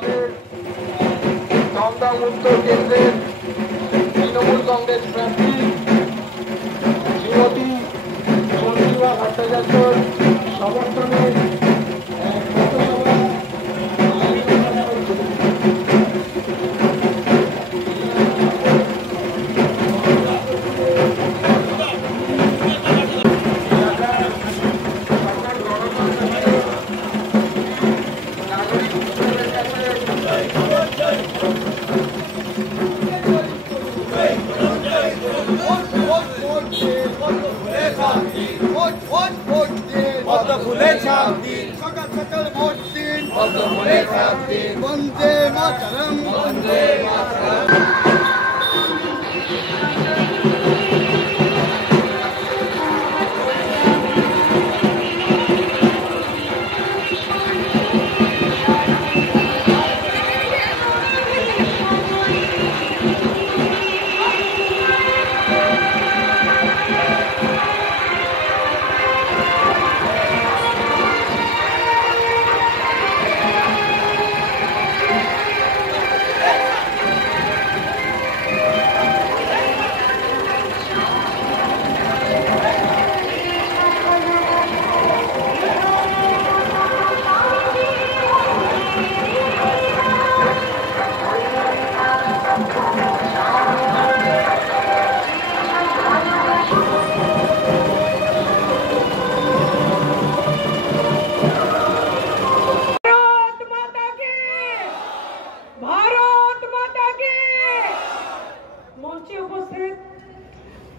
আমাদের দমদম উত্তর কেন্দ্রের তৃণমূল কংগ্রেস প্রার্থী শ্রীমতী চন্দ্রিমা ভট্টাচার্যর সমর্থনে वंदे मातरम वंदे मातरम।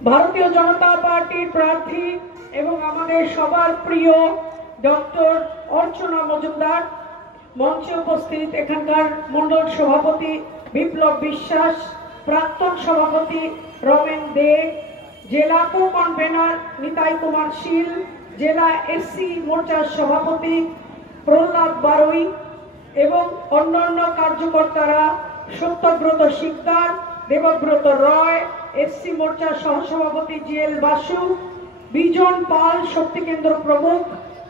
भारतीय जनता पार्टी प्रार्थी एवं आमादेर सबार प्रिय डॉक्टर अर्चना मजुमदार मंचे उपस्थित एखानकार मंडल सभापति विप्लव विश्वास प्राक्तन सभापति रमेन दे जिला को कन्वेनर निताई कुमार शील जिला एससी मोर्चार सभापति प्रहलाद बारोई एवं अन्यान्य कार्यकर्तारा सत्यव्रत शिकदार देवव्रत रॉय एससी मोर्चा सहसभापति जीएल बासु बिजन पाल शक्ति केंद्र प्रमुख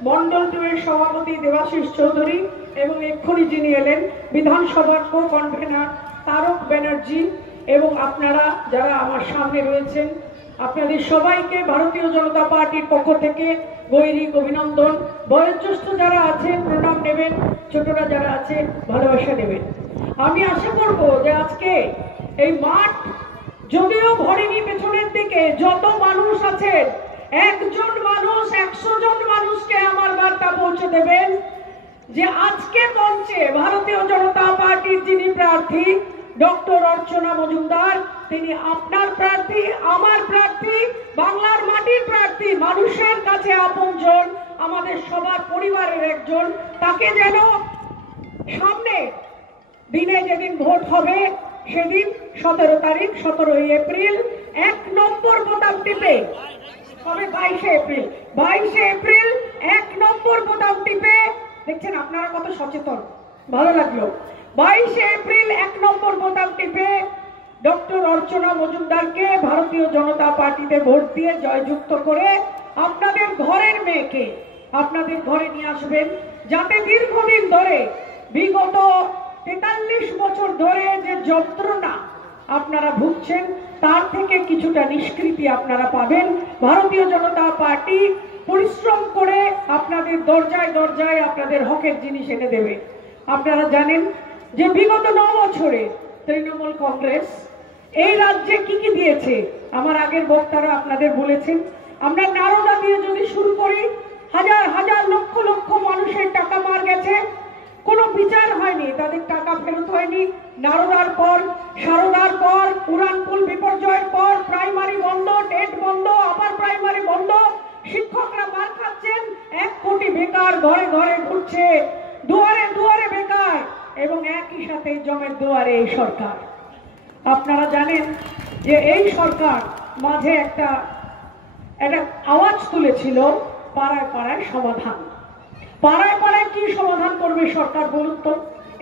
मंडल टीमेर सभापति देवाशीष चौधुरी एवं एक्षुनी जिनि एलेन विधानसभार को कन्वेनर तारक बनर्जी एवं आपनारा जारा आमार सामने रयेछेन आपनादेर सबाइके भारतीय जनता पार्टीर पक्ष थेके গৈরিক अभिनंदन बयोज्येष्ठ যারা আছেন প্রণাম নেবেন ছোটরা যারা আছে ভালোবাসা নেবেন আমি আশা করব যে আজকে এই মাঠ যদিও ভরেনি পেছনের দিকে যত মানুষ আছেন একজন মানুষ 100 জন মানুষকে আমার বার্তা পৌঁছে দেবেন যে আজকে মঞ্চে ভারতীয় জনতা পার্টির যিনি প্রার্থী ডক্টর অর্চনা মজুমদার তিনি আপনার প্রার্থী আমার প্রার্থী বাংলার মাটির প্রার্থী মানুষের কাছে আপনজন আমাদের সবার পরিবারের একজন তাকে যেন সামনে দিনে যেদিন ভোট হবে সেদিন 17 তারিখ 17 এপ্রিল 1 নম্বর বোতাম টিপে হবে 22 এপ্রিল 1 নম্বর বোতাম টিপে দেখছেন আপনারা কত সচেতন ভালো লাগলো 22 এপ্রিল 1 নম্বর বোতাম টিপে ডক্টর অর্চনা মজুমদারকে ভারতীয় জনতা পার্টিতে ভোট দিয়ে জয়যুক্ত করে আপনাদের ঘরের মেয়েকে আপনাদের ঘরে নিয়ে আসবেন যাতে দীর্ঘদিন ধরে বিগত 43 বছর ধরে যে যন্ত্রণা আপনারা ভুগছেন তার থেকে কিছুটা নিষ্কৃতি আপনারা পাবেন ভারতীয় জনতা পার্টি পরিশ্রম করে আপনাদের দরজায় দরজায় আপনাদের হকের জিনিস এনে দেবে আপনারা জানেন যে বিগত 9 বছরে তৃণমূল কংগ্রেস এই রাজ্যে কি কি দিয়েছে আমার আগের বক্তারা আপনাদের বলেছেন আমরা নারদা দিয়ে যদি শুরু করি হাজার হাজার লক্ষ লক্ষ মানুষের টাকা মার গেছে কোনো বিচার হয়নি তাদের টাকা ফেরত হয়নি নারদার পর সারদার পর উড়ানপুল বিপর্যয়ের পর প্রাইমারি বন্ধ টেট বন্ধ আবার প্রাইমারি বন্ধ শিক্ষকরা মার খাচ্ছেন 1 কোটি বেকার ঘরে ঘরে ঘুরছে দুয়ারে দুয়ারে বেকার এবং একই সাথে জমের দুয়ারে এই সরকার আপনারা জানেন যে এই সরকার মাঝে একটা আওয়াজ তুলেছিল পাড়ায় পাড়ায় সমাধান পাড়ায় পাড়ায় কি সমাধান করবে সরকার বলুন তো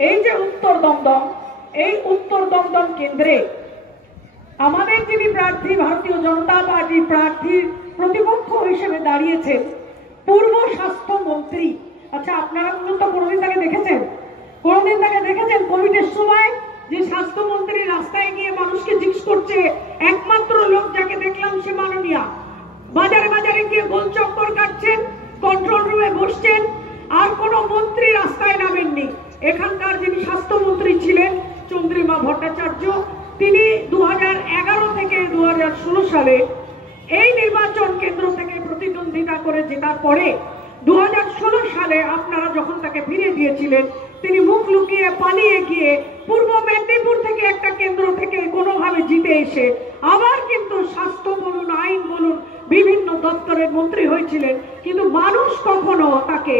এই যে উত্তর দমদম কেন্দ্রে আমাদের যিনি প্রার্থী ভারতীয় জনতা পার্টির প্রার্থীর প্রতিপক্ষ হিসেবে দাঁড়িয়েছেন পূর্ব স্বাস্থ্য মন্ত্রী আচ্ছা আপনারা বলুন তো কোনোদিন তাকে দেখেছেন কোনদিন তাকে দেখেছেন কোভিডের সময় যে স্বাস্থ্যমন্ত্রী রাস্তায় গিয়ে মানুষকে জিজ্ঞেস করছে? একমাত্র লোক যাকে দেখলাম সে মাননীয়া। বাজারে বাজারে গিয়ে গোল চক্কর কাটছেন, কন্ট্রোল রুমে বসছেন, আর কোন মন্ত্রী রাস্তায় নামেননি। এখানকার যিনি স্বাস্থ্যমন্ত্রী ছিলেন চন্দ্রিমা ভট্টাচার্য, তিনি 2011 থেকে 2016 সালে এই নির্বাচন কেন্দ্র থেকে প্রতিদ্বন্দ্বিতা করে জেতার পরে 2016 সালে আপনারা যখন তাকে ফিরিয়ে দিয়েছিলেন, তিনি মুখ লুকিয়ে পালিয়ে গিয়ে পূর্ব মেদিনীপুর থেকে একটা কেন্দ্র থেকে কোনোভাবে জিতে এসে আবার কিন্তু স্বাস্থ্য বলুন, আইন বলুন, বিভিন্ন দপ্তরের মন্ত্রী হয়েছিলেন। কিন্তু মানুষ কখনো তাকে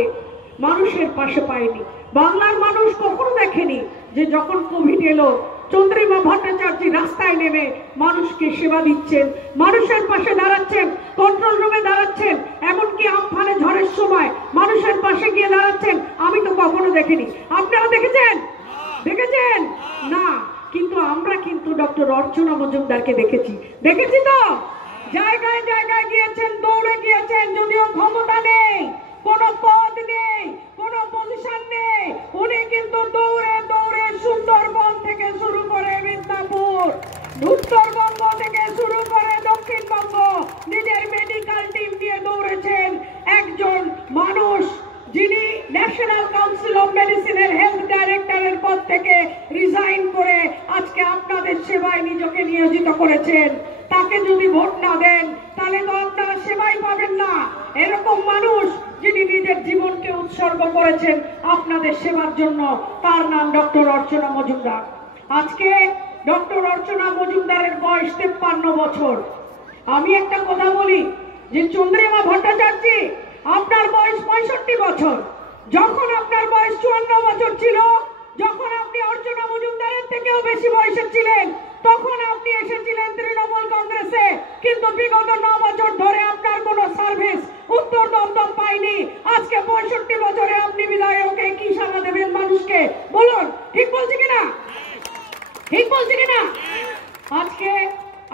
মানুষের পাশে পায়নি। বাংলার মানুষ কখনো দেখেনি যে যখন কোভিড এলো চন্দ্রিমা ভট্টাচার্য রাস্তায় নেমে মানুষকে সেবা দিচ্ছেন, মানুষের পাশে দাঁড়াচ্ছেন, কন্ট্রোল রুমে দাঁড়াচ্ছেন, এমনকি আমফানে ঝড়ের সময় মানুষের পাশে গিয়ে দাঁড়াচ্ছেন। আমি তো কখনো দেখিনি। আপনারা দেখেছেন? দেখেছেন না? কিন্তু আমরা কিন্তু ডক্টর অর্চনা মজুমদারকে দেখেছি তো জায়গায় জায়গায় গিয়েছেন, দৌড়ে গিয়েছেন, যদিও ক্ষমতা নেই, কোনো পদ নেই, কোনো পজিশন নেই, উনি কিন্তু দৌড়ে দৌড়ে সুন্দরবন থেকে শুরু করে মিদনাপুর, উত্তরবঙ্গ থেকে শুরু করে দক্ষিণবঙ্গ নিজের মেডিকেল টিম নিয়ে দৌড়েছেন। একজন মানুষ যিনি ন্যাশনাল কাউন্সিল অফ মেডিসিনের হেলথ ডাইরেক্টরের পদ থেকে রিজাইন করে আজকে আপনাদের সেবায় নিজেকে নিয়োজিত করেছেন, তাকে যদি ভোট না দেন তাহলে তো আপনারা সেবাই পাবেন না। এরকম মানুষ যিনি নিজের জীবনকে উৎসর্গ করেছেন আপনাদের সেবার জন্য, তার নাম ডক্টর অর্চনা মজুমদার। আজকে ডক্টর অর্চনা মজুমদারের বয়স 53 বছর। আমি একটা কথা বলি যে চন্দ্রিমা ভট্টাচার্য, আপনার বয়স 65 বছর। যখন আপনার বয়স 54 বছর ছিল, যখন আপনি অর্চনা মজুমদারের থেকেও বেশি বয়সের ছিলেন, তখন আপনি এসেছিলেন তৃণমূল কংগ্রেসে। কিন্তু বিগত 9 বছর ধরে আপনার কোনো সার্ভিস উত্তর দমদম পাইনি। আজকে 65 বছরে আপনি বিধায়ককে কি সেবা দেবেন মানুষকে? বলুন, ঠিক বলছি কিনা? ঠিক বলছি কিনা? আজকে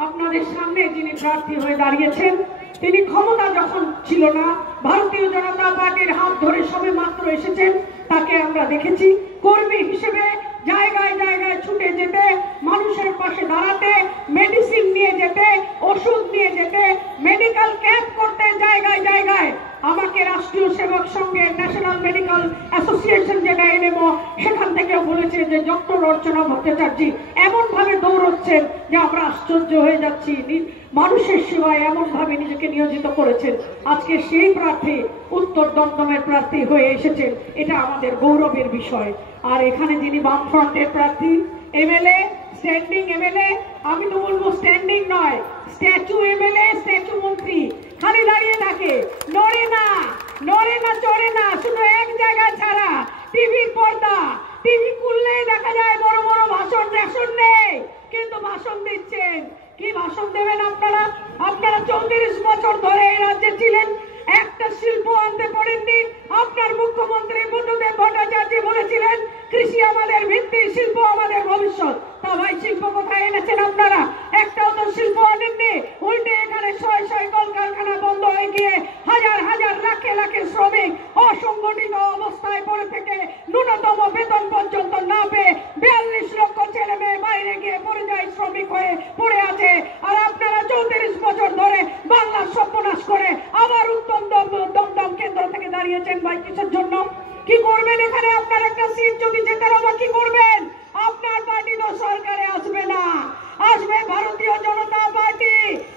আপনাদের সামনে যিনি প্রার্থী হয়ে দাঁড়িয়েছেন, তিনি ক্ষমতা যখন ছিল না, ভারতীয় জনতা পার্টির হাত ধরে সবে মাত্র এসেছেন, তাকে আমরা দেখেছি কর্মী হিসেবে জায়গায় জায়গায় ছুটে যেতে, মানুষের পাশে দাঁড়াতে, মেডিসিন নিয়ে যেতে, ওষুধ নিয়ে যেতে, মেডিকেল ক্যাম্প করতে জায়গায় জায়গায়। আমাকে রাষ্ট্রীয় সেবক সংঘের ন্যাশনাল মেডিকেল অ্যাসোসিয়েশন যেটা এনএমও, সেখান থেকেও বলেছে যে ডক্টর অর্চনা ভট্টাচার্য এমন ভাবে দৌড়চ্ছেন যে আমরা আশ্চর্য হয়ে যাচ্ছি। মানুষের সেবায় এমন ভাবে নিজেকে নিয়োজিত করেছেন। আজকে সেই প্রার্থী উত্তর দমদমের প্রার্থী হয়ে এসেছেন, এটা আমাদের গৌরবের বিষয়। আর এখানে যিনি বামফ্রন্টের প্রার্থী, এমএলএ, স্ট্যান্ডিং এমএলএ, আমি তো বলবো স্ট্যান্ডিং নয়, স্ট্যাচু এমএলএ, স্ট্যাচু মন্ত্রী, খালি দাঁড়িয়ে থাকে, নড়ে না, চড়ে না, শুধু এক জায়গায় ছাড়া টিভির পর্দা। টিভি খুললেই দেখা যায় বড় বড় ভাষণ, রেশন নেই, কিন্তু ভাষণ দিচ্ছেন। কি ভাষণ দেবেন আপনারা? আপনারা 34 বছর ধরে এই রাজ্যে ছিলেন, একটা শিল্প আনতে পারেননি। আপনার মুখ্যমন্ত্রী বুদ্ধদেব ভট্টাচার্য বলেছিলেন কৃষি আমাদের ভিত্তি, শিল্প আমাদের ভবিষ্যৎ। তা ভাই, শিল্প কোথায় এনেছেন আপনারা? একটাও তো শিল্প আনেননি। উল্টে এখানে শয়ে শয়ে কলকারখানা বন্ধ হয়ে গিয়ে হাজার হাজার লাখে লাখে শ্রমিক অসংগঠিত অবস্থায় পড়ে থেকে ন্যূনতম বেতন পর্যন্ত না পেয়ে 42 লক্ষ ছেলে মেয়ে বাইরে গিয়ে পরিযায়ী শ্রমিক হয়ে পড়ে আছে। আর আপনারা 34 বছর ধরে বাংলার সর্বনাশ করে আবার উত্তম দমদম কেন্দ্র থেকে দাঁড়িয়েছেন। ভাই, কিসের জন্য? কি করবেন এখানে? আপনার একটা সিট যদি জেতার আবার কি করবেন? আপনার পার্টি তো সরকারে আসবে না, আসবে ভারতীয় জনতা পার্টি।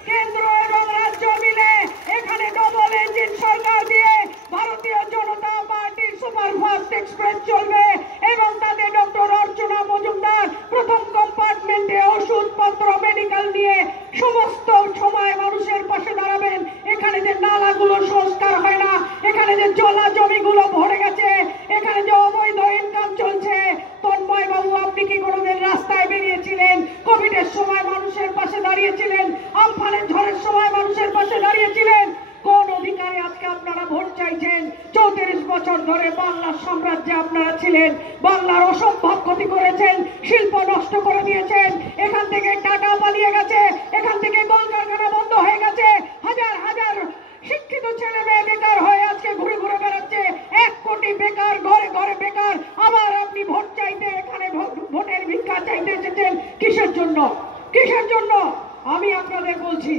কেন্দ্র এবং রাজ্য মিলে এখানে ডবল ইঞ্জিন সরকার দিয়ে ভারতীয় জনতা পার্টির সুপারফাস্ট এক্সপ্রেস চলবে এবং তাতে ডক্টর অর্চনা মজুমদার প্রথম কম্পার্টমেন্টে ওষুধপত্র, মেডিকেল নিয়ে সমস্ত সময় মানুষের পাশে দাঁড়াবেন। এখানে যে নালাগুলো সংস্কার হয় না, এখানে যে জলা জমিগুলো ভরে গেছে, এখানে যে অবৈধ ইনকাম চলছে, তন্ময় বাবু আপনি কি কোনোদিন রাস্তায় বেরিয়েছিলেন? কোভিডের সময় মানুষের পাশে দাঁড়িয়েছিলেন, আমফানের ঝড়ের সময় মানুষের পাশে দাঁড়িয়েছিলেন। কোন অধিকারে আজকে আপনারা ভোট চাইছেন? 34 বছর ধরে বাংলার সাম্রাজ্যে আপনারা ছিলেন, বাংলার অসম্ভব ক্ষতি করেছেন, শিল্প নষ্ট করে দিয়েছেন। এখান থেকে টাটা পালিয়ে গেছে, এখান থেকে কলকারখানা বন্ধ হয়ে গেছে, হাজার হাজার শিক্ষিত ছেলে মেয়ে বেকার হয়ে আজকে ঘুরে ঘুরে বেড়াচ্ছে। 1 কোটি বেকার, ঘরে ঘরে বেকার। আবার আপনি ভোট চাইতে এখানে ভোটের ভিক্ষা চাইতে এসেছেন কিসের জন্য? কিসের জন্য? আমি আপনাদের বলছি,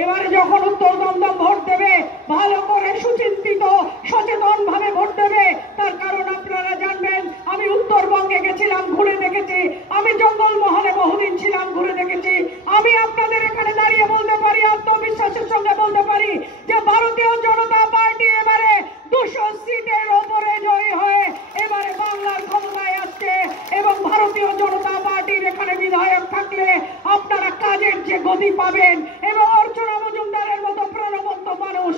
এবারে যখন উত্তর দমদম ভোট দেবে ভালো করে সুচিন্তিত সচেতন ভাবে ভোট দেবে। তার কারণ আপনারা জানবেন, আমি উত্তরবঙ্গে গেছিলাম, ঘুরে দেখেছি। আমি জঙ্গলমহলে বহুদিন ছিলাম, ঘুরে দেখেছি। আমি আপনাদের এখানে দাঁড়িয়ে বলতে পারি, আত্মবিশ্বাসের সঙ্গে বলতে পারি যে ভারতীয় জনতা পার্টি এবারে 200 সিটের ওপরে জয়ী হয়ে এবারে বাংলার ক্ষমতায় আসছে। এবং ভারতীয় জনতা পার্টির এখানে বিধায়ক থাকলে আপনারা কাজের যে গতি পাবেন এবং অর্চনা মজুমদারের মতো প্রাণবন্ত মানুষ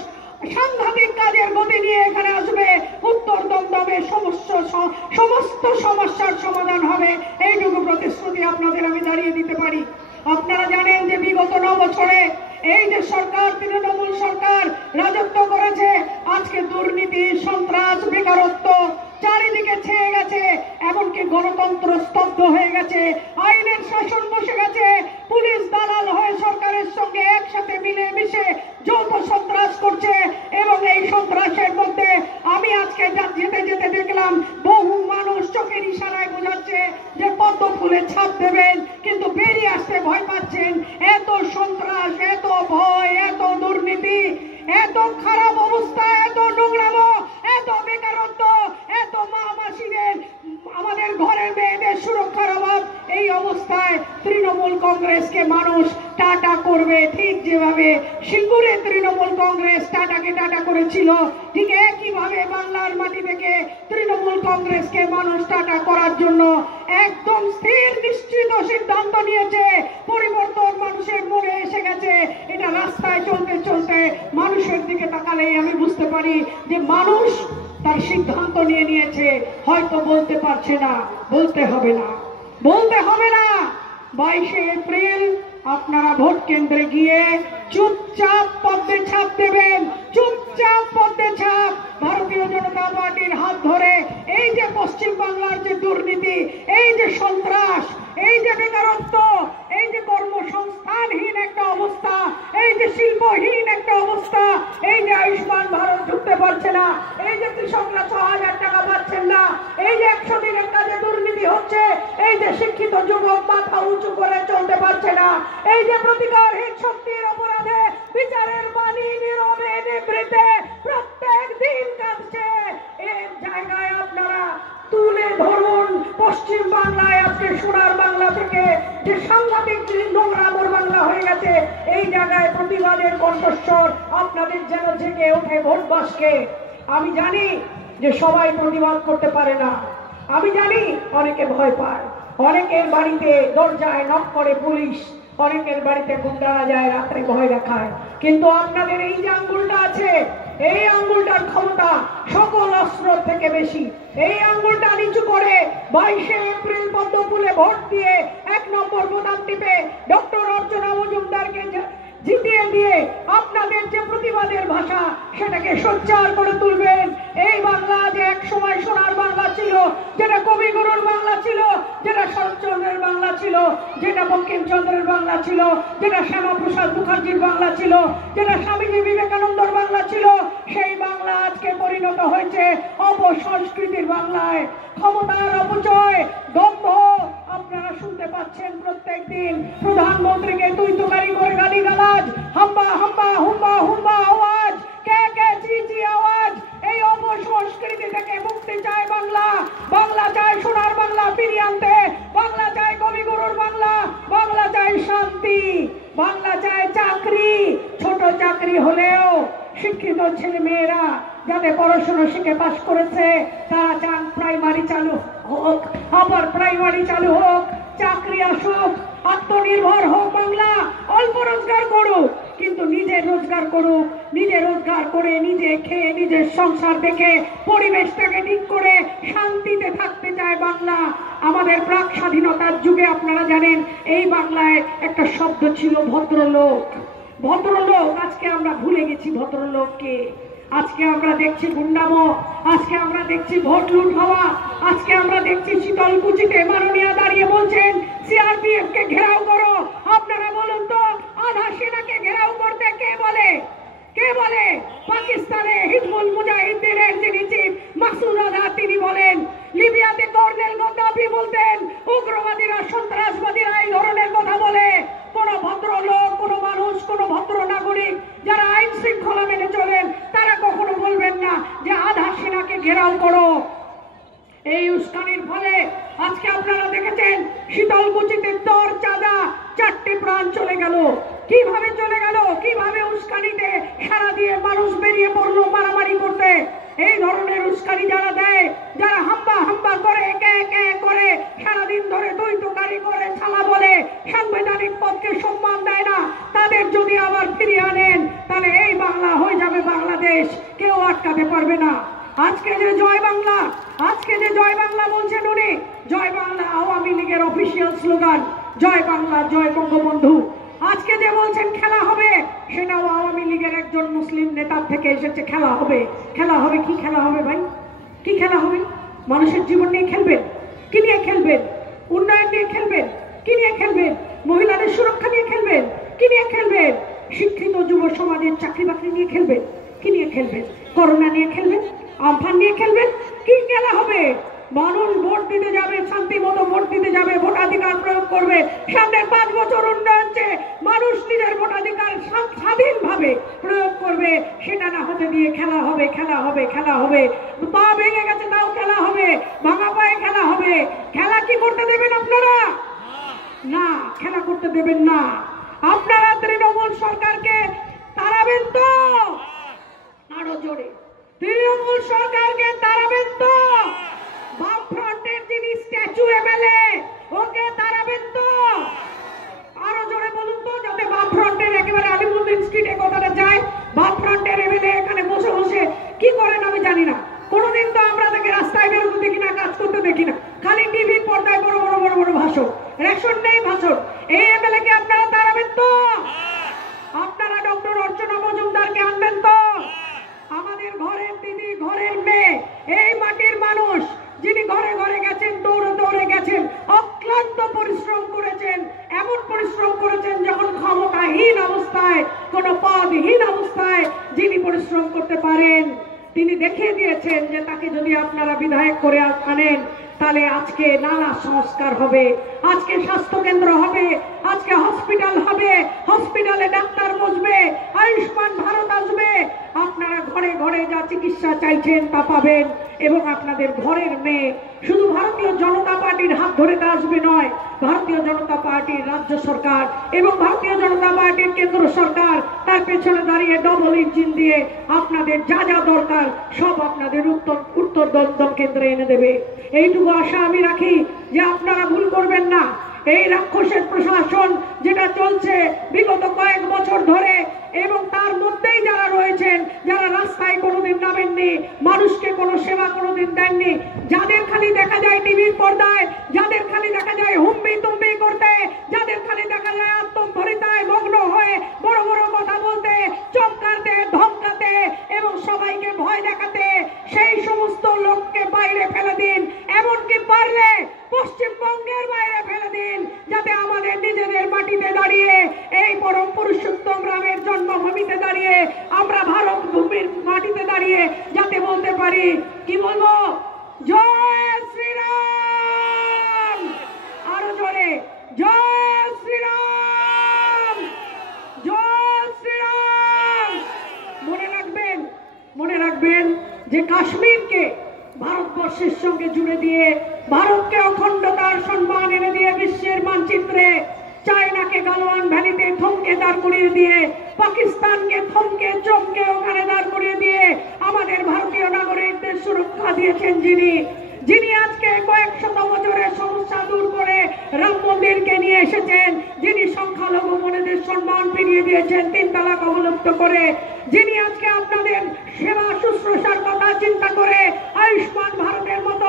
সাংঘাতিক কাজের গতি নিয়ে এখানে আসবে, উত্তর দমদমের সমস্ত সমস্যার সমাধান হবে, এইটুকু প্রতিশ্রুতি আপনাদের আমি দাঁড়িয়ে দিতে পারি। আপনারা জানেন যে বিগত 9 বছরে এই যে সরকার, তৃণমূল সরকার রাজত্ব করেছে, আজকে দুর্নীতি, সন্ত্রাস, বেকারত্ব চারিদিকে ছেয়ে গেছে। এমনকি গণতন্ত্র স্তব্ধ হয়ে গেছে, আইনের শাসন বসে গেছে। পুলিশ দালাল হয়ে সরকারের সঙ্গে একসাথে মিলে মিশে যৌথ সন্ত্রাস করছে। এবং এই সন্ত্রাসের মধ্যে আমি আজকে যেতে যেতে দেখলাম বহু মানুষ চোখের ইশারায় বোঝাচ্ছে যে পদ্ম ফুলের ছাপ দেবেন, কিন্তু বেরিয়ে আসতে ভয় পাচ্ছেন। এত সন্ত্রাস, এত ভয়, এত দুর্নীতি, এত খারাপ অবস্থা, এত নোংরামো, এত বেকারত্ব, এত মা মাসিদের, আমাদের ঘরের মেয়েদের সুরক্ষার অভাব। এই অবস্থায় তৃণমূল কংগ্রেসকে মানুষ টাটা করবে, ঠিক যেভাবে সিঙ্গুরে তৃণমূল কংগ্রেস টাটাকে টাটা করেছিল, ঠিক একইভাবে বাংলার মাটি থেকে তৃণমূল কংগ্রেসকে মানুষ টাটা করার জন্য একদম স্থির নিশ্চিত সিদ্ধান্ত নিয়েছে। পরিবর্তন মানুষের মনে এসে গেছে। এটা রাস্তায় চলতে চলতে মানুষের দিকে তাকালেই আমি বুঝতে পারি যে মানুষ তার সিদ্ধান্ত নিয়ে নিয়েছে। হয়তো বলতে পারছে না, বলতে হবে না, বলতে হবে না। 22শে এপ্রিল আপনারা ভোট কেন্দ্রে গিয়ে চুপচাপ পদ্মে ছাপ দেবেন, চুপচাপ পদ্মে ছাপ। ভারতীয় জনতা পার্টির হাত ধরে এই যে পশ্চিম বাংলার যে দুর্নীতি, এই যে সন্ত্রাস, এই যে বেকারত্ব, এই যে কর্মসংস্থানহীন একটা অবস্থা, এই যে শিল্পহীন একটা অবস্থা, এই যে আয়ুষ্মান ভারত ঢুকতে পারছে না, এই যে কৃষকরা 6000 টাকা পাচ্ছেন না, এই যে 100 দিনের কাজে দুর্নীতি হচ্ছে, এই যে শিক্ষিত যুবক মাথা উঁচু করে চলতে পারছে না, এই যে প্রতিকারহীন শক্তির অপরাধে বিচারের বাণী নীরবে নিভৃতে প্রত্যেক দিন কাঁদছে। এর জায়গায় আপনারা তুলে ধরুন পশ্চিম বাংলায় আজকে সোনার বাংলা থেকে যে সাংঘাতিক নোংরা মোর বাংলা হয়ে গেছে, এই জায়গায় প্রতিবাদের কণ্ঠস্বর আপনাদের যেন জেগে ওঠে ভোটবাসকে। আমি জানি যে সবাই প্রতিবাদ করতে পারে না, আমি জানি অনেকে ভয় পায়, অনেকের বাড়িতে দরজায় নক করে পুলিশ, অনেকের বাড়িতে গুন্ডারা যায় রাত্রে ভয় দেখায়। কিন্তু আপনাদের এই যে আঙ্গুলটা আছে, এই আঙ্গুলটার ক্ষমতা সকল অস্ত্র থেকে বেশি। এই আঙ্গুলটা নিচু করে 22শে এপ্রিল পদ্ম ফুলে ভোট দিয়ে 1 নম্বর বোতাম টিপে ডক্টর অর্চনা মজুমদারকে জিতিয়ে দিয়ে আপনাদের যে প্রতিবাদের ভাষা সেটাকে সোচ্চার করে তুলবেন। এই বাংলা যে এক সময় সোনার বাংলা ছিল, যেটা কবিগুরুর বাংলা ছিল, যেটা শরৎচন্দ্রের বাংলা ছিল, যেটা বঙ্কিমচন্দ্রের বাংলা ছিল, যেটা শ্যামাপ্রসাদ মুখার্জির বাংলা ছিল, যেটা স্বামীজি বিবেকানন্দর বাংলা ছিল, সেই বাংলা আজকে পরিণত হয়েছে অপসংস্কৃতির বাংলায়। ক্ষমতার অপচয়, দম্ভ আপনারা শুনতে পাচ্ছেন প্রত্যেক দিন। প্রধানমন্ত্রীকে তুই তুকারি করে গালিগালাজ, হাম্বা হাম্বা হুম্বা হুম্বা আওয়াজ, কে কে চি চি আওয়াজ। এই অপসংস্কৃতি থেকে মুক্তি চায় বাংলা। বাংলা চায় সোনার বাংলা ফিরিয়ে আনতে, বাংলা চায় কবিগুরুর বাংলা, বাংলা চায় শান্তি, বাংলা চায় চাকরি। ছোট চাকরি হলেও শিক্ষিত ছেলে মেয়েরা যাতে পড়াশোনা শিখে পাশ করেছে তারা চান প্রাইমারি চালু হোক, আবার প্রাইমারি চালু হোক, চাকরি আসুক, আত্মনির্ভর হোক বাংলা। অল্প রোজগার করুক কিন্তু নিজে রোজগার করুক, নিজে রোজগার করে নিজে খেয়ে নিজের সংসার দেখে পরিবেশটাকে ঠিক করে শান্তিতে থাকতে চায় বাংলা। আমাদের প্রাক স্বাধীনতার যুগে আপনারা জানেন এই বাংলায় একটা শব্দ ছিল ভদ্রলোক। ভদ্রলোক আজকে আমরা ভুলে গেছি ভদ্রলোককে। আজকে আমরা দেখছি গুন্ডামো, আজকে আমরা দেখছি ভোট লুট হওয়া, আজকে আমরা দেখছি শীতলকুচিতে মাননীয় দাঁড়িয়ে বলছেন সিআরপিএফ কে ঘেরাও করো। আপনারা বলুন তো আধা সেনাকে ঘেরাও করতে কে বলে? কে বলে? পাকিস্তানে হিজবুল মুজাহিদিনের যিনি চিফ মাসুদ আজহার তিনি বলেন। লিবিয়াতে কর্নেল গদ্দাফি বলতেন উগ্রবাদীরা সন্ত্রাসবাদীরা এই ধরনের কথা বলে, কোন ভদ্রলোক, কোন মানুষ, কোন ভদ্র নাগরিক যারা আইন শৃঙ্খলা মেনে চলেন তারা কখনো বলবেন না যে আধা সেনাকে ঘেরাও করো। এই উস্কানির ফলে আজকে আপনারা দেখেছেন শীতলকুচিতে দর চাঁদা 4টি প্রাণ চলে গেল। কিভাবে চলে গেল? কিভাবে উস্কানিতে সারা দিয়ে মানুষ বেরিয়ে পড়লো মারামারি করতে। এই ধরনের উস্কানি যারা দেয়, যারা হাম্বা হাম্বা করে, একে একে করে সারাদিন ধরে দ্বৈতকারী করে, ছালা বলে, সাংবিধানিক পদকে সম্মান দেয় না, তাদের যদি আবার ফিরিয়ে আনেন তাহলে এই বাংলা হয়ে যাবে বাংলাদেশ, কেউ আটকাতে পারবে না। আজকে যে জয় বাংলা, আজকে যে জয় বাংলা বলছেন উনি, জয় বাংলা আওয়ামী লীগের অফিসিয়াল স্লোগান, জয় বাংলা জয় বঙ্গবন্ধু। আজকে যে বলছেন খেলা হবে, সেটাও আওয়ামী লীগের একজন মুসলিম নেতার থেকে এসেছে। খেলা হবে, খেলা হবে। কি খেলা হবে ভাই? কি খেলা হবে? মানুষের জীবন নিয়ে খেলবেন? কি নিয়ে খেলবেন? উন্নয়ন নিয়ে খেলবেন? কি নিয়ে খেলবেন? মহিলাদের সুরক্ষা নিয়ে খেলবেন? কি নিয়ে খেলবেন? শিক্ষিত যুব সমাজের চাকরি বাকরি নিয়ে খেলবেন? কি নিয়ে খেলবেন? করোনা নিয়ে খেলবেন? আমফান নিয়ে খেলবেন? কি খেলা হবে? মানুষ ভোট দিতে যাবে, শান্তি মতো ভোট দিতে যাবে, ভোটাধিকার প্রয়োগ করবে। সামনে 5 বছর উন্নয়ন চেয়ে মানুষ নিজের ভোটাধিকার স্বাধীনভাবে প্রয়োগ করবে। সেটা না হতে দিয়ে খেলা হবে, খেলা হবে, খেলা হবে। পা ভেঙে গেছে তাও খেলা হবে, ভাঙা পায়ে খেলা হবে। খেলা কি করতে দেবেন আপনারা? না, খেলা করতে দেবেন না। আপনারা তৃণমূল সরকারকে তাড়াবেন তো? আরো জোরে, তৃণমূল সরকারকে তাড়াবেন তো? বামফ্রন্টের যিনি স্ট্যাচু এমএলএ, ওকে তাড়াবেন তো? আরো জোরে বলুন তো, যাতে বামফ্রন্টের একেবারে আলিমুদ্দিন স্ট্রিটে কথাটা যায়। বামফ্রন্টের এমএলএ এখানে বসে বসে কি করেন আমি জানি না। কোনোদিন তো আমরা তাকে রাস্তায় বেরোতে দেখি না, কাজ করতে দেখি না, খালি টিভির পর্দায় বড় বড় বড় বড় ভাষণ, রেশন নেই ভাষণ। এই এমএলএ কে আপনারা তাড়াবেন তো? আপনারা ডক্টর অর্চনা মজুমদারকে আনবেন তো? আমাদের ঘরের দিদি, ঘরের মেয়ে, এই মাটির মানুষ যিনি ঘরে ঘরে গেছেন, দৌড়ে দৌড়ে গেছেন, অক্লান্ত পরিশ্রম করেছেন, এমন পরিশ্রম করেছেন যখন ক্ষমতাহীন অবস্থায়, কোন পদহীন অবস্থায় যিনি পরিশ্রম করতে পারেন, তিনি দেখিয়ে দিয়েছেন যে তাকে যদি আপনারা বিধায়ক করে আনেন তাহলে আজকে নালা সংস্কার হবে, আজকে স্বাস্থ্য কেন্দ্র হবে, আজকে হসপিটাল হবে, হসপিটালে ডাক্তার বসবে, আয়ুষ্মান ভারত আসবে। আপনারা ঘরে ঘরে যা চিকিৎসা চাইছেন তা পাবেন। এবং আপনাদের ঘরের মেয়ে শুধু ভারতীয় জনতা পার্টির হাত ধরে আসবে নয়, ভারতীয় জনতা পার্টির রাজ্য সরকার এবং ভারতীয় জনতা পার্টির কেন্দ্র সরকার তার পেছনে দাঁড়িয়ে ডবল ইঞ্জিন দিয়ে আপনাদের যা যা দরকার সব আপনাদের উত্তর দমদম কেন্দ্রে এনে দেবে। এইটুকু আশা আমি রাখি যে আপনারা ভুল করবেন না। এই রাক্ষসের প্রশাসন যেটা চলছে বিগত কয়েক বছর ধরে, এবং তার মধ্যেই যারা রয়েছেন, যারা রাস্তায় কোনোদিন নামেননি, মানুষকে কোনো সেবা কোনোদিন দেননি, যাদের খালি দেখা যায় টিভির পর্দায়, যাদের খালি দেখা যায় হুম্বি তুম্বি করতে, যাদের খালি দেখা যায় আত্মম্ভরিতায় মগ্ন হয়ে বড় বড় কথা বলতে, চমকাতে, ধমকাতে এবং সবাইকে ভয় দেখাতে, সেই সমস্ত লোককে বাইরে ফেলে দিন। এমনকি পারলে পশ্চিমবঙ্গের বাইরে ফেলে দিন, যাতে আমাদের নিজেদের মাটিতে দাঁড়িয়ে, এই পরম পুরুষোত্তম রামের জন্মভূমিতে দাঁড়িয়ে, আমরা ভারত ভূমির মাটিতে দাঁড়িয়ে যাতে বলতে পারি, কি বলবো, জয় শ্রীরাম। আরো জোরে, জয় শ্রীরাম, জয় শ্রীরাম। মনে রাখবেন যে কাশ্মীরকে ভারতবর্ষের সঙ্গে জুড়ে দিয়ে, ভারতকে অখণ্ডতার সম্মান এনে দিয়ে বিশ্বের মানচিত্রে, চায়নাকে গালওয়ান ভ্যালিতে থমকে দাঁড় করিয়ে দিয়ে, পাকিস্তানকে থমকে চমকে ওখানে দাঁড় করিয়ে দিয়ে আমাদের ভারতীয় নাগরিকদের সুরক্ষা দিয়েছেন যিনি আজকে কয়েক শত বছরের সমস্যা দূর করে রাম মন্দিরকে নিয়ে এসেছেন, যিনি সংখ্যালঘু মনেদের সম্মান ফিরিয়ে দিয়েছেন 3 তালাক অবলুপ্ত করে, যিনি আজকে আপনাদের সেবা শুশ্রূষার কথা চিন্তা করে আয়ুষ্মান ভারতের মতো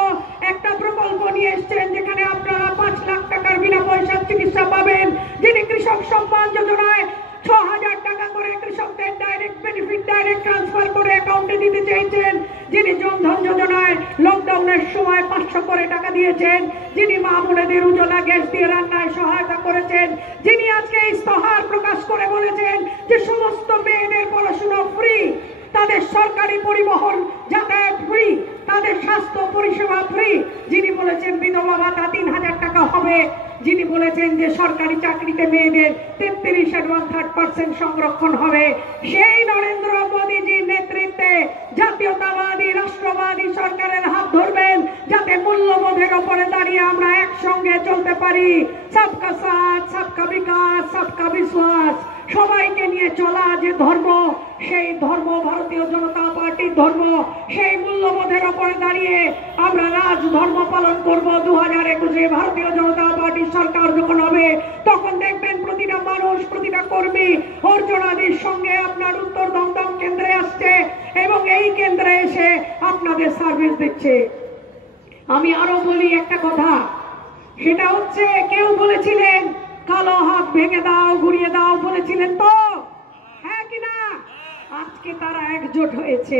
একটা প্রকল্প নিয়ে এসেছেন যেখানে আপনারা 5 লাখ টাকার বিনা পয়সার চিকিৎসা পাবেন, যিনি কৃষক সম্মান যোজনায় 6,000 টাকা করে কৃষকদের ডাইরেক্ট বেনিফিট ডাইরেক্ট ট্রান্সফার করে অ্যাকাউন্টে দিতে চেয়েছেন, যিনি জনধন যোজনায় লকডাউনের সময় 500 করে টাকা দিয়েছেন, যিনি মা বোনেদের উজ্জ্বলা গ্যাস দিয়ে রান্নায় সহায়তা করেছেন, যিনি আজকে ইস্তেহার প্রকাশ করে বলেছেন যে সমস্ত মেয়েদের পড়াশোনা ফ্রি, তাদের সরকারি পরিবহন যাতায়াত ফ্রি, তাদের স্বাস্থ্য পরিষেবা ফ্রি, যিনি বলেছেন বিধবা ভাতা 3 হবে, যিনি বলেছেন যে সরকারি চাকরিতে মেয়েদের 33.1% সংরক্ষণ হবে, সেই নরেন্দ্র মোদীজির নেতৃত্বে জাতীয়তাবাদী রাষ্ট্রবাদী সরকারের হাত ধরবেন, যাতে মূল্যবোধের উপরে দাঁড়িয়ে আমরা একসঙ্গে চলতে পারি। সবকা সাথ, সবকা বিকাশ, সবকা বিশ্বাস, সবাইকে নিয়ে চলা যে ধর্ম, সেই ধর্ম ভারতীয় জনতা পার্টির ধর্ম। সেই মূল্যবোধের উপরে দাঁড়িয়ে আমরা রাজ ধর্ম পালন করব। 2021-এ ভারতীয় জনতা পার্টির সরকার যখন হবে, তখন দেখবেন প্রতিটা মানুষ, প্রতিটা কর্মী অর্জনাদির সঙ্গে আপনার উত্তর দমদম কেন্দ্রে আসছে এবং এই কেন্দ্রে এসে আপনাদের সার্ভিস দিচ্ছে। আমি আরো বলি একটা কথা, সেটা হচ্ছে কেউ বলেছিলেন কালো হাত ভেঙে দাও, ঘুরিয়ে দাও, বলেছিলেন তো, হ্যাঁ কিনা? আজকে তারা একজোট হয়েছে,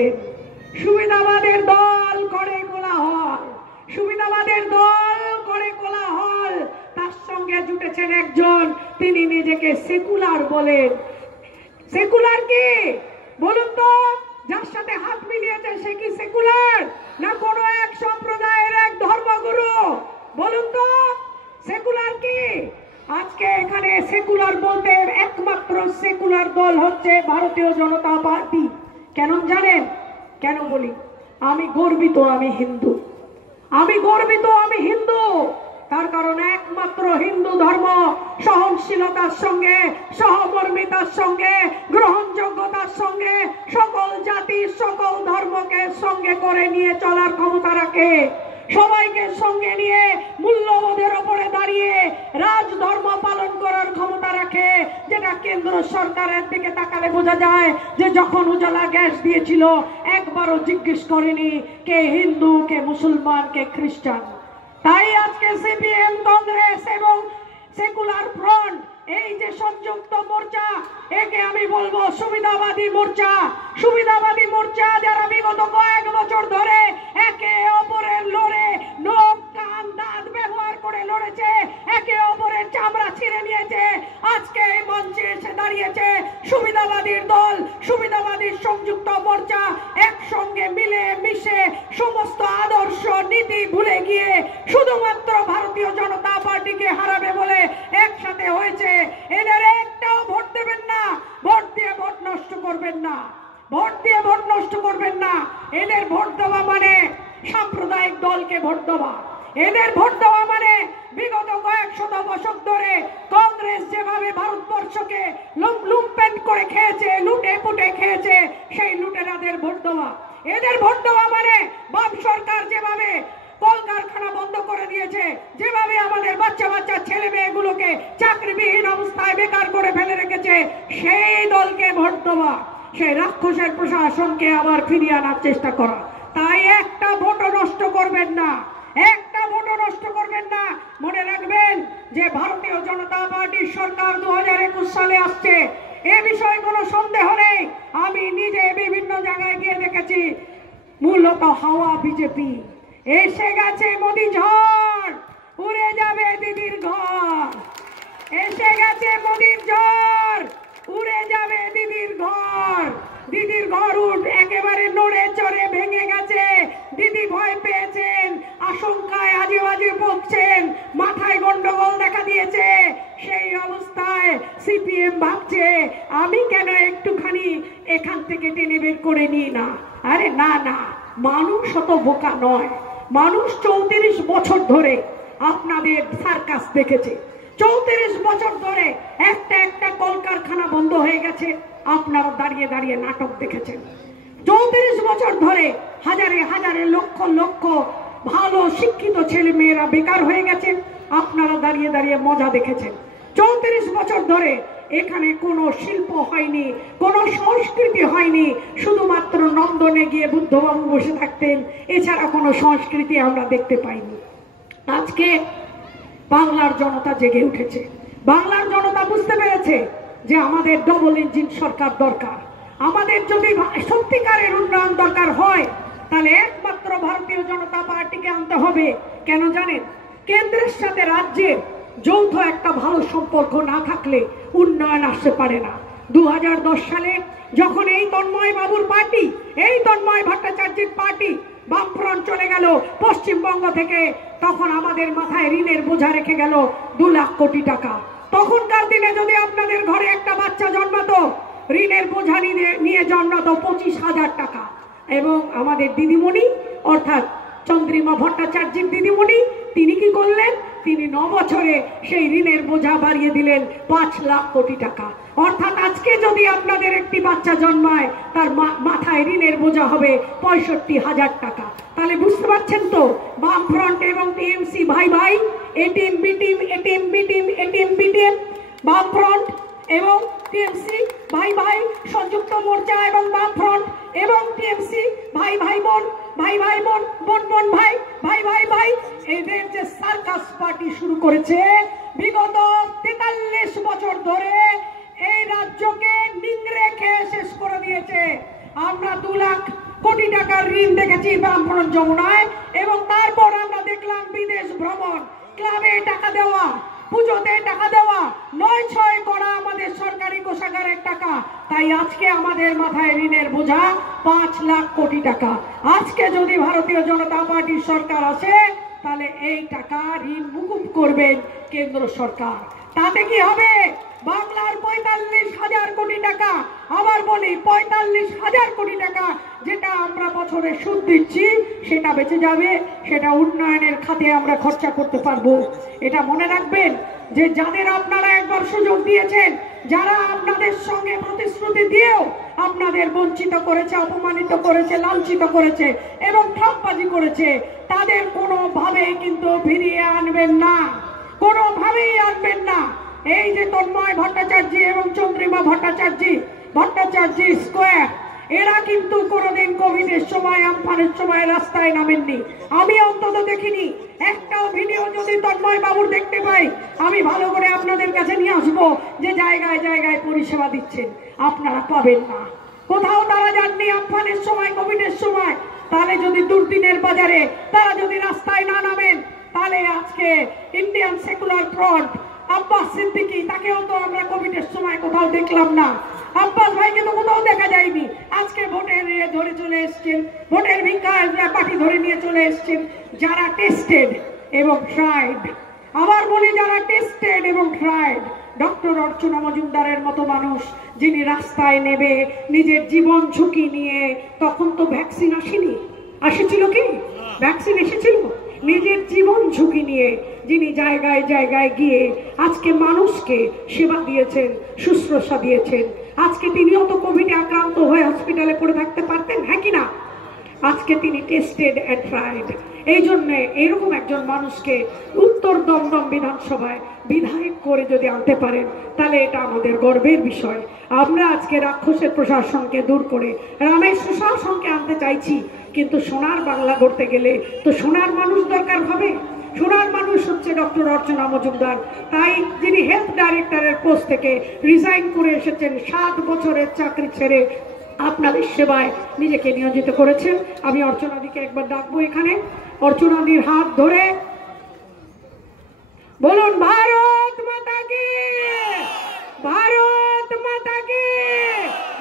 সুবিধাবাদের দল করে কোলাহল, সুবিধাবাদের দল করে কোলাহল। তার সঙ্গে জুটেছেন একজন, তিনি নিজেকে সেকুলার বলেন। সেকুলার কি বলুন তো? যার সাথে হাত মিলিয়েছে সে কি সেকুলার, না কোনো এক সম্প্রদায়ের এক ধর্মগুরু? বলুন তো সেকুলার কি? আজকে এখানে সেকুলার বলতে একমাত্র সেকুলার দল হচ্ছে ভারতীয় জনতা পার্টি। কেন জানেন? কেন বলি? আমি গর্বিত আমি হিন্দু, আমি গর্বিত আমি হিন্দু। তার কারণ একমাত্র হিন্দু ধর্ম সহনশীলতার সঙ্গে, সহমর্মিতার সঙ্গে, গ্রহণযোগ্যতার সঙ্গে সকল জাতি, সকল ধর্মকে সঙ্গে করে নিয়ে চলার ক্ষমতা রাখে। সবাইকে সঙ্গে নিয়ে মূল্যবোধের উপরে দাঁড়িয়ে রাজ ধর্ম পালন করার ক্ষমতা রাখে, যেটা কেন্দ্র সরকারের দিকে তাকালে বোঝা যায় যে যখন উজালা গ্যাস দিয়েছিল একবারও জিজ্ঞেস করেনি কে হিন্দু, কে মুসলমান, কে খ্রিস্টান। তাই আজকে সিপিএম, কংগ্রেস এবং সেকুলার ফ্রন্ট, এই যে সংযুক্ত মোর্চা, একে আমি বলবো সুবিধাবাদী মোর্চা। সুবিধাবাদী মোর্চা যারা বিগত কয়েক বছর ধরে একে অপরের লড়ে নখ, কান, দাঁত ব্যবহার করে লড়েছে, একে অপরের চামড়া ছিঁড়ে নিয়েছে, আজকে এই মঞ্চে এসে দাঁড়িয়েছে সুবিধাবাদীর দল, সুবিধাবাদীর সংযুক্ত মোর্চা। একসঙ্গে মিলে মিশে সমস্ত আদর্শ নীতি ভুলে গিয়ে শুধুমাত্র ভারতীয় জনতা পার্টিকে হারাবে বলে একসাথে হয়েছে। এদের একটাও ভোট দেবেন না, ভোট দিয়ে ভোট নষ্ট করবেন না, ভোট দিয়ে ভোট নষ্ট করবেন না। এদের ভোট দেওয়া মানে সাম্প্রদায়িক দলকে ভোট দেওয়া, এদের ভোট দেওয়া মানে বিগত কয়েক শত বছর ধরে কংগ্রেস যেভাবে ভারতবর্ষকে লুম্পেন করে খেয়েছে, লুটে পুটে খেয়েছে, সেই লুটেরাদের ভোট দেওয়া। এদের ভোট দেওয়া মানে বাম সরকার যেভাবে কলকারখানা বন্ধ করে দিয়েছে, যেভাবে আমাদের বাচ্চা বাচ্চা ছেলে মেয়েগুলোকে চাকরিবিহীন অবস্থায় বেকার করে ফেলে রেখেছে, সেই দলকে ভোট দেওয়া, সেই রাক্ষসের প্রশাসনকে আবার ফিরিয়ে আনার চেষ্টা করা। তাই একটা ভোটও নষ্ট করবেন না, একটা ভোটও নষ্ট করবেন না। মনে রাখবেন যে ভারতীয় জনতা পার্টির সরকার 2021 সালে আসছে, এ বিষয়ে কোনো সন্দেহ নেই। আমি নিজে বিভিন্ন জায়গায় গিয়ে দেখেছি, মূলত হাওয়া বিজেপি। এসে গেছে মোদি ঝড়, উড়ে যাবে দিদির ঘর। এসে গেছে মোদির ঝড়, উড়ে যাবে দিদির ঘর। দিদির ঘর একেবারে নড়ে চড়ে ভেঙে গেছে। দিদি ভয় পেয়েছেন, আশঙ্কায় আজে বাজে বকছেন, মাথায় গন্ডগোল দেখা দিয়েছে। সেই অবস্থায় সিপিএম ভাবছে আমি কেন একটুখানি এখান থেকে টেনে বের করে নিই না। আরে না না, মানুষ অত বোকা নয়। মানুষ 34 বছর ধরে আপনাদের সার্কাস দেখেছে, 34 বছর ধরে একটা একটা কলকারখানা বন্ধ হয়ে গেছে, আপনারা দাঁড়িয়ে দাঁড়িয়ে নাটক দেখেছেন। 34 বছর ধরে হাজারে হাজারে লক্ষ লক্ষ ভালো শিক্ষিত ছেলে মেয়েরা বেকার হয়ে গেছে, আপনারা দাঁড়িয়ে দাঁড়িয়ে মজা দেখেছেন। 34 বছর ধরে এখানে কোনো শিল্প হয়নি, কোনো সংস্কৃতি হয়নি, শুধুমাত্র নন্দনে গিয়ে বুদ্ধবাবু বসে থাকতেন, এছাড়া কোনো সংস্কৃতি আমরা দেখতে পাইনি। আজকে বাংলার জনতা জেগে উঠেছে, বাংলার জনতা বুঝতে পেরেছে যে আমাদের ডবল ইঞ্জিন সরকার দরকার। আমাদের যদি সত্যিকারের উন্নয়ন দরকার হয়, তাহলে একমাত্র ভারতীয় জনতা পার্টিকে আনতে হবে। কেন জানেন? কেন্দ্রের সাথে রাজ্যের যৌথ একটা ভালো সম্পর্ক না থাকলে উন্নয়ন আসতে পারে না। 2010 সালে যখন এই তন্ময় বাবুর পার্টি, এই তন্ময় ভট্টাচার্যের পার্টি বামফ্রন্ট চলে গেল, পশ্চিমবঙ্গ থেকে তখন আমাদের মাথায় ঋণের বোঝা রেখে গেল 2 লাখ কোটি টাকা। তখনকার দিনে যদি আপনাদের ঘরে একটা বাচ্চা জন্মাতো, ঋণের বোঝা নিয়ে জন্মাতো 25,000 টাকা। এবং আমাদের দিদিমণি অর্থাৎ চন্দ্রিমা ভট্টাচার্যের দিদিমণি তিনি কি করলেন, তিনি 9 বছরে সেই ঋণের বোঝা বাড়িয়ে দিলেন 5 লাখ কোটি টাকা। অর্থাৎ আজকে যদি আপনাদের একটি বাচ্চা জন্মায়, তার মাথায় ঋণের বোঝা হবে 65,000 টাকা। তাহলে বুঝতে পারছেন তো, বামফ্রন্ট এবং টিএমসি ভাই ভাই, ATM BTM ATM BTM ATM BTM, বামফ্রন্ট এবং টিএমসি ভাই ভাই, সংযুক্ত মোর্চা এবং বামফ্রন্ট এবং টিএমসি ভাই ভাই বোন, ভাই ভাই বোন, বোন বোন ভাই, ভাই ভাই ভাই, এদের যে সার্কাস পার্টি শুরু করেছে বিগত 43 বছর ধরে, এই রাজ্যকে নিংড়ে খেয়ে শেষ করে দিয়েছে। আমরা 2 লাখ কোটি টাকার ঋণ দেখেছি বামফ্রন্ট যমুনায়, এবং তারপর আমরা দেখলাম বিদেশ ভ্রমণ, ক্লাবে টাকা দেওয়া, পুজোতে টাকা দেওয়া, 9-6 করা আমাদের সরকারি কোষাগারের টাকা। তাই আজকে আমাদের মাথায় ঋণের বোঝা 5 লাখ কোটি টাকা। আজকে যদি ভারতীয় জনতা পার্টির সরকার আসে, তাহলে এই টাকা ঋণ মুকুব করবেন কেন্দ্র সরকার। তাতে কি হবে, বাংলার 45,000 কোটি টাকা, আবার বলি 45,000 কোটি টাকা যেটা আমরা বছরে সুদ দিচ্ছি, সেটা বেঁচে যাবে, সেটা উন্নয়নের খাতে আমরা খরচা করতে পারবো। এটা মনে রাখবেন যে যাদের আপনারা একবার সুযোগ দিয়েছেন, যারা আপনাদের সঙ্গে প্রতিশ্রুতি দিয়েও আপনাদের বঞ্চিত করেছে, অপমানিত করেছে, লাঞ্ছিত করেছে এবং ঠকবাজি করেছে, তাদের কোনোভাবেই কিন্তু ফিরিয়ে আনবেন না, কোনোভাবেই আনবেন না। এই যে তন্ময় ভট্টাচার্য এবং চন্দ্রিমা ভট্টাচার্য স্কোয়ার, এরা কিন্তু কোনোদিন কোভিডের সময়, আমফানের সময় রাস্তায় নামেননি। আমি অন্তত দেখিনি। একটাও ভিডিও যদি তন্ময় বাবুর দেখতে পাই, আমি ভালো করে আপনাদের কাছে নিয়ে আসবো যে জায়গায় জায়গায় পরিষেবা দিচ্ছেন, আপনারা পাবেন না। কোথাও তারা যাননি আমফানের সময়, কোভিডের সময়। তাহলে যদি দুর্দিনের বাজারে তারা যদি রাস্তায় না নামেন, তাহলে আজকে Indian secular front Abbas Siddiqui, তাকেও তো আমরা কোভিডের সময় কোথাও দেখলাম না। আব্বাস ভাইকে তো কোথাও দেখা যায়নি। আজকে ভোটের ধরে চলে এসছেন, ভোটের ভিক্ষা পার্টি ধরে নিয়ে চলে এসছেন যারা টেস্টেড এবং ট্রাইড। আবার বলি, যারা টেস্টেড এবং ট্রাইড, ডক্টর অর্চনা মজুমদারের মতো মানুষ যিনি রাস্তায় নেবে নিজের জীবন ঝুঁকি নিয়ে, তখন তো ভ্যাকসিন আসেনি, আসেছিল কি ভ্যাকসিন এসেছিল? নিজের জীবন ঝুঁকি নিয়ে যিনি জায়গায় জায়গায় গিয়ে আজকে মানুষকে সেবা দিয়েছেন, শুশ্রূষা দিয়েছেন, আজকে তিনিও তো কোভিডে আক্রান্ত হয়ে হসপিটালে পড়ে থাকতে পারতেন, হ্যাঁ কিনা? আজকে তিনি টেস্টেড এন্ড ট্রাইড। এই জন্য এরকম একজন মানুষকে উত্তর দমদম বিধানসভায় বিধায়ক করে যদি আনতে পারেন, তাহলে এটা আমাদের গর্বের বিষয়। আমরা আজকে রাক্ষসের প্রশাসনকে দূর করে রামের সুশাসনকে আনতে চাইছি, কিন্তু সোনার বাংলা গড়তে গেলে তো সোনার মানুষ দরকার হবে। সোনার মানুষ হচ্ছে ডক্টর অর্চনা মজুমদার। তাই যিনি হেলথ ডাইরেক্টরের পোস্ট থেকে রিজাইন করে এসেছেন, 7 বছরের চাকরি ছেড়ে আপনাদের সেবায় নিজেকে নিয়োজিত করেছেন। আমি অর্চনাদিকে একবার ডাকবো এখানে। অর্চনাদির হাত ধরে বলুন, ভারত মাতা কি, ভারত মাতা কি,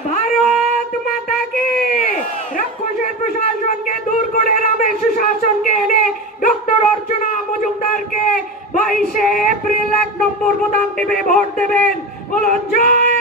ভারত মাতা কি। রাক্ষসের প্রশাসনকে দূর করে রামের সুশাসনকে এনে ডক্টর অর্চনা মজুমদারকে 22 এপ্রিল 1 নম্বর বোতাম টিপে ভোট দেবেন। বলুন জয়